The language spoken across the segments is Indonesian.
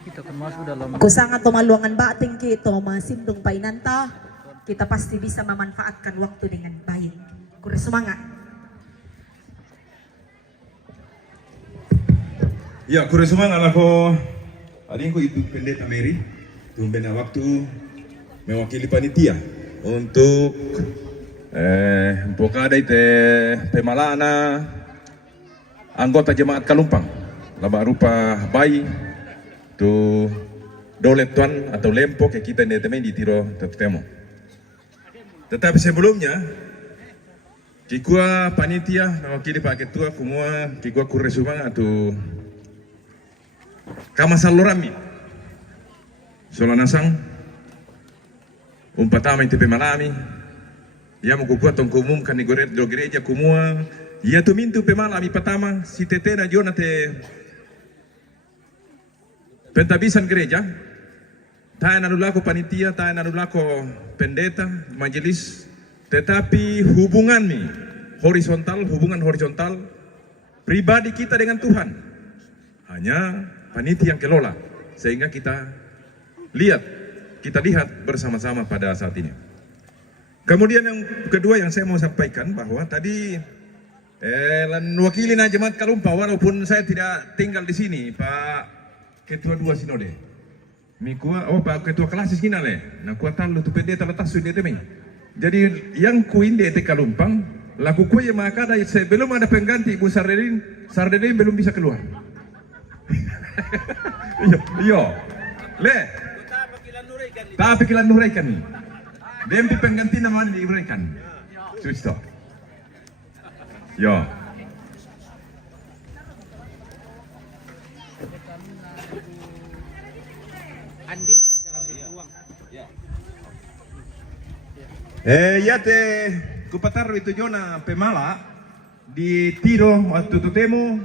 Kita kan masuk dalam Kusangat tumaluangan bating kito masindong painanta, kita pasti bisa memanfaatkan waktu dengan baik. Kurang semangat. Ya, kurang semangat ako. Hari ini Ibu Pendeta Mary tumben na waktu mewakili panitia untuk pokada ite pemalana anggota jemaat Kalumpang. Laba rupa bayi tu dolet tuan atau lempok yang kita temen di tiro temo. Tetapi sebelumnya kikua panitia mewakili Pak Ketua kumua kikua kuresumang atau kamasal lorami solanasang umpatama ite pemalami ia mukukua tong kumumkan ni goret do gereja kumua ia tu mintu pemalami patama si tetena jona te pentabisan gereja tahan anulako panitia tahan anulako pendeta majelis, tetapi hubungan hubungan horizontal pribadi kita dengan Tuhan hanya panitia yang kelola, sehingga kita lihat bersama-sama pada saat ini. Kemudian yang kedua yang saya mau sampaikan bahwa tadi wakilin jemaat Kalumpang, walaupun saya tidak tinggal di sini, Pak Ketua 2 Sinode. Pak Ketua Klasis gina le. Nah kuatan lu tu pendeta letas sudah temeng. Jadi yang kuin di Kalumpang, laku kue maka ada sebelum ada pengganti Ibu Sardelin belum bisa keluar. Iyo, le. Tapi kilan nuraikan nih. Dempi pengganti nama diuraikan. Susto. Yo. Ya te kupataru itu Jona Pemala di tiro waktu tutemu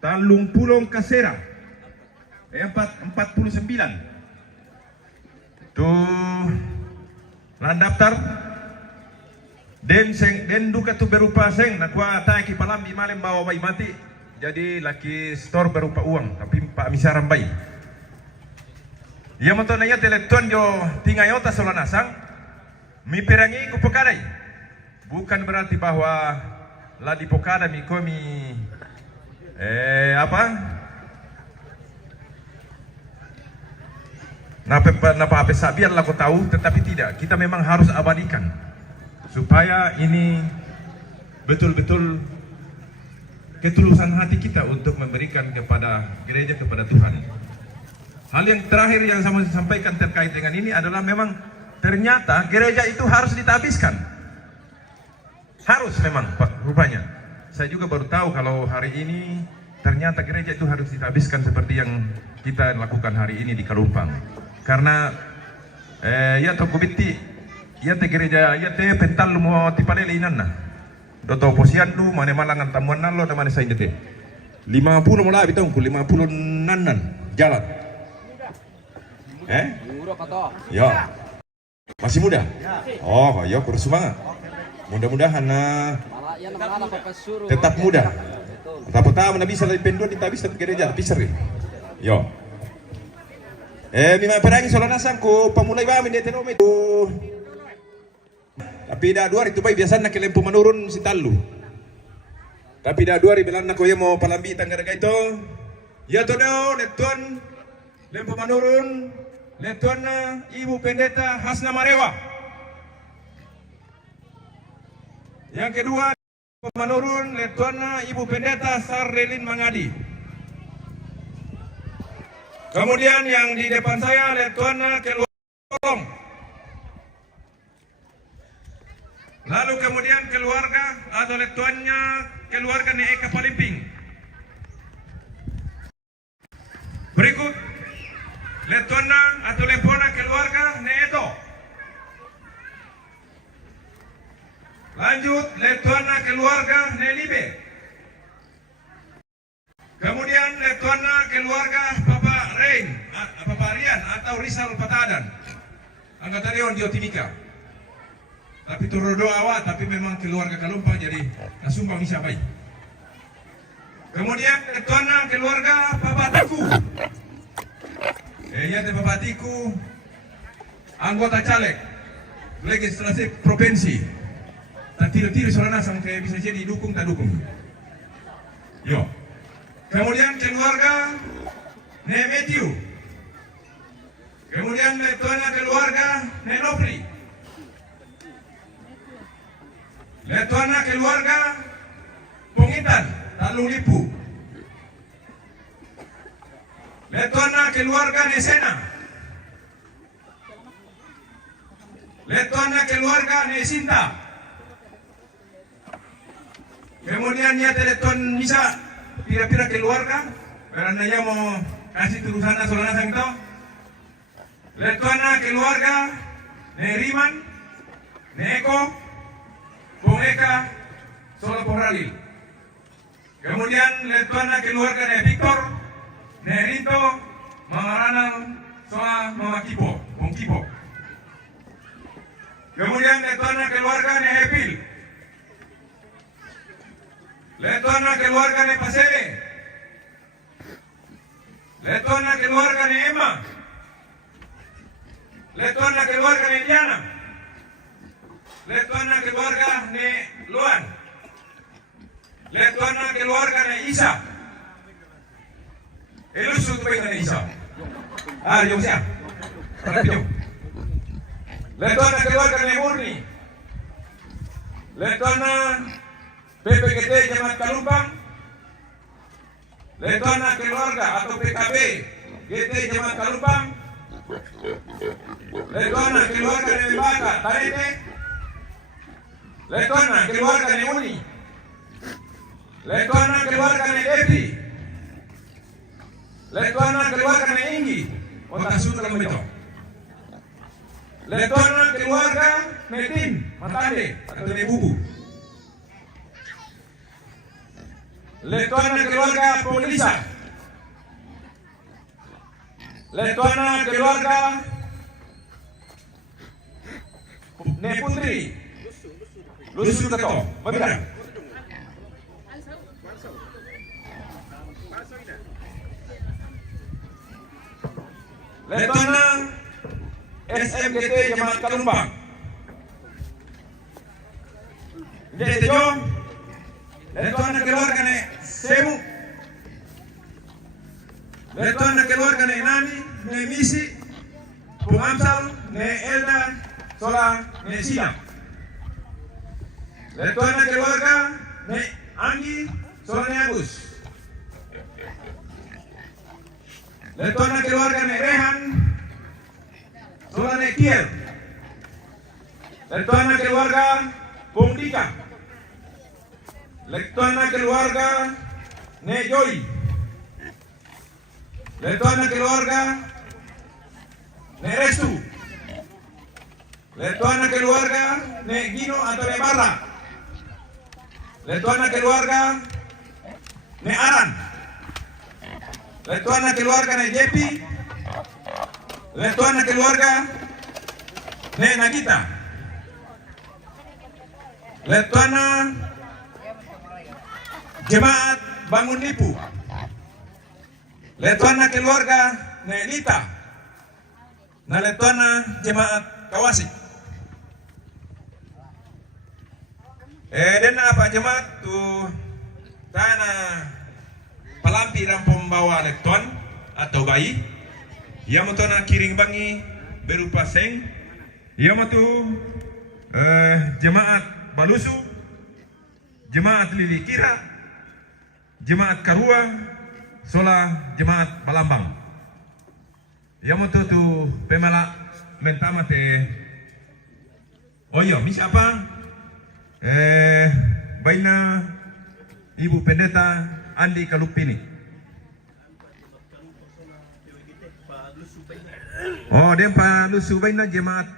Talung Pulong Kasera 49 tuh lan daftar den duka tu berupa seng nakwa taki palambi malem bawa bayi mati jadi laki store berupa uang tapi Pak Misaram bayi ia montonanya teleton jo tingayota solanasang mi perangi ku pokadai bukan berarti bahwa la di pokada mi komi Napa sabiar lah kau tahu, tetapi tidak. Kita memang harus abadikan supaya ini betul-betul ketulusan hati kita untuk memberikan kepada gereja, kepada Tuhan. Hal yang terakhir yang saya sampaikan terkait dengan ini adalah memang ternyata gereja itu harus ditabiskan. Harus memang, Pak, rupanya. Saya juga baru tahu kalau hari ini ternyata gereja itu harus ditabiskan seperti yang kita lakukan hari ini di Kalumpang. Karena ya to kubiti ya te gereja ya te pental mo tipalele inanna. Doto posiandu mane malangan tamuan nallo da mane sainde te. 50 mo labi tong 50 nanan jalan. Murah kata. Ya. Masih muda? Oh, ya kurus semangat. Mudah-mudahan tetap muda. Tapi tahu mana bisa dari pendua ditabis ke gereja bisa ri. Yo. Mima perangi solanasang ko pamulai bamin di tenome itu. Tapi dah 2 hari itu baik biasanya ke lempu menurun si talu. Tapi dah 2 hari bilang nak koye mau palambi tangga itu. Ya todo letuan lempu menurun letuan Ibu Pendeta Hasna Marewa. Yang kedua menurun letuan Ibu Pendeta Sardelin Mangadi. Kemudian yang di depan saya letuan keluar tolong. Lalu kemudian keluarga atau letuannya keluarga Eka Palimping. Berikut letuana atau lepona keluarga Neeto. Lanjut letuana keluarga Nelibe. Kemudian letuana keluarga Bapak Rain, Bapak Rian atau Rizal Patadan, anggota Dewan Jawa Timika. tapi turun doa awak, tapi memang keluarga Kalumpang jadi nasumbang misa baik. Kemudian ketuana keluarga Papatiku. Ya Papatiku anggota caleg legislasi provinsi. Tak tiru-tiru soalnya sampai bisa jadi dukung tak dukung. Yo. Kemudian keluarga Matthew. Kemudian ketuana keluarga Nopri. Ketuana keluarga Pungitan Talung Lipu. Letuana keluarga Nesena. Letuana keluarga Nesinta. Kemudian ya telepon bisa pira-pira keluarga karena ya mau kasih tulisan solana sang itu. Letuana keluarga Neriman, Neko, Bongeka, Solo Poralil. Kemudian letuana keluarga ne Victor, Nerito, Mama Ranal, Soa Mama Kipo, Bong Kipo. Kemudian letuana keluarga ne Hepil. Letuana keluarga ne Pasere. Letuana keluarga ne Emma. Letuana keluarga ne Diana. Letuana keluarga ne Luan. Letuana keluarga ne Isa. Elusu tu baik ne Isa. Jom siap. Jom. Letuana keluarga ne Murni. Letuana PPGT Jemaat Kalumpang. Letuana keluarga atau PKB GT Jemaat Kalumpang. Letuana keluarga ne Baka Tarete. Letuana keluarga ne Uni. Letuana keluarga ne Devi. Letuana keluarga ne Inggi. Otak sutra lemito. Letuana keluarga ne Tim Matande atau ne Bubu. Letuana keluarga Polisa. Letuana keluarga ne Putri. Lusu Keto. Benar. Letuana SMGT Jemaat Kalumpang. Jadi jom. Letuana keluarga ne Semu. Letuana keluarga ne Nani, ne Misi, Pumamsal, ne Elda, Sola, ne Sina. Letuana keluarga ne Anggi, Sola ne Agus. Letuana keluarga ne Rehan, Sola ne Kiel. Letuana keluarga Pungdika. Letuana keluarga ne Joy. Letuana keluarga ne Restu. Letuana keluarga ne Gino atau ne Barra. Letuana keluarga ne Aran. Letuana keluarga ne Jepi. Letuana keluarga ne Nagita. Letuana Jemaat Bangun Lipu. Letuana keluarga ne Nita. Na letuana Jemaat Kawasi. Dan apa jemaat tu tanah pelampi rampung bawa lekton atau bayi. Ia mutona kiring bangi berupa seng. Ia mutu jemaat Balusu, jemaat Lili Kira, jemaat Karua, Sola jemaat Palambang. Ia mutu tu pemala mentama te. Oh iya, misi apa? Baina Ibu Pendeta Andi Kalupini. Oh, dia Pak Lusu Baina jemaat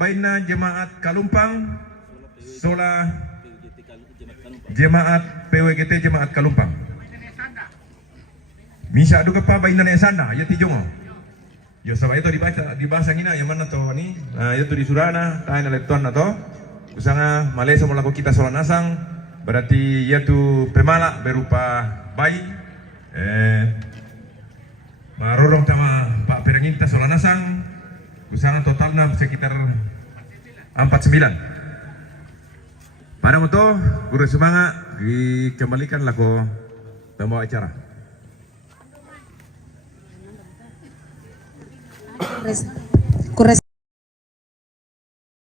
Baina jemaat Kalumpang, Sola jemaat PWGT jemaat Kalumpang. Misa adu kepa Baina ne sana ya tijongo. Yo sama itu dibahasa ngina yang mana toh ni? Nah, itu di surana, kain elektron atau usanga Malaysia melakukan kita soal nasang berarti yaitu pemala berupa bayi marorong sama Pak Peranginta soal nasang usanga totalnya sekitar 49. Pada moto guru semangat dikembalikan laku pembawa acara. Res-